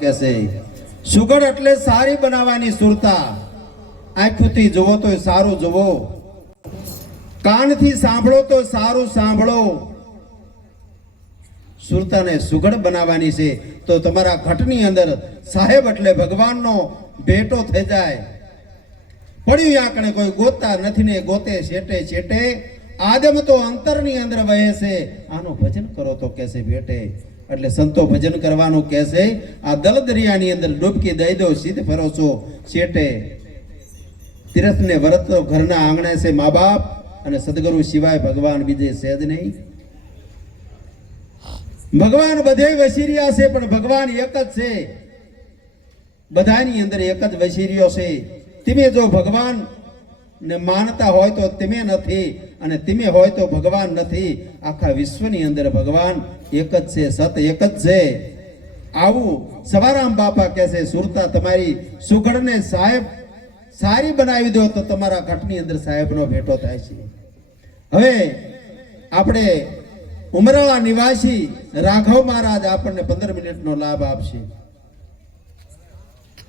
કહેશે સુગડ એટલે સારી બનાવવાની સુરતા આંખથી જુઓ તો સારું જુઓ કાનથી સાંભળો તો સારું સાંભળો સુરતાને સુગડ બનાવવાની છે તો તમારા ઘટની અંદર સાહેબ એટલે ભગવાનનો ભેટો થઈ જાય પડ્યું આંકણે કોઈ ગોતતા નથી ને ગોતે છેટે છેટે આદમ તો અંતરની અંદર વહે છે આનું ભજન કરો તો કેસે ભેટે એટલે સંતો ભજન કરવાનું કહેશે આ દલ દરિયાની અંદર ડૂબકી દઈ દો સીધ ફરો છો છેટે તીર્થ ને વ્રત તો ઘરના આંગણે છે મા બાપ અને સદગુરુ સિવાય ભગવાન બીજે છે જ નહીં ભગવાન બધે વસી રહ્યા છે પણ ભગવાન એક જ છે બધાની અંદર એક જ વસી રહ્યો છે તમે જો ભગવાન ને માનતા હોય તો તમે નથી અને તમે હોય તો ભગવાન નથી આખા વિશ્વની અંદર ભગવાન એક જ છે સત એક જ છે આવું સવારામ બાપા કહે છે સુરતા તમારી સુગડને સાહેબ સારી બનાવી દો તો તમારા ઘટની અંદર સાહેબનો ભેટો થાય છે હવે આપણે ઉમરાળા નિવાસી રાઘવ મહારાજ આપણને 15 મિનિટનો લાભ આપશે